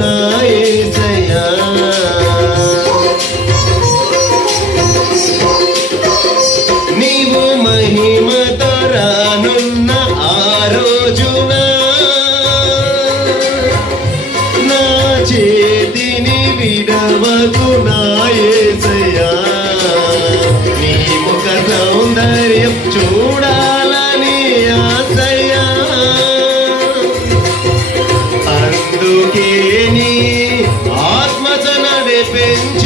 నా యేసయ్యా. నీవు మహిమతో రానున్న ఆ రోజున నా చేతిని విడవకు నా యేసయ్యా. నీ ముఖ సౌందర్యం చూడాలని ఆశయ్యా. అందుకే నీ ఆత్మతో నడిపించు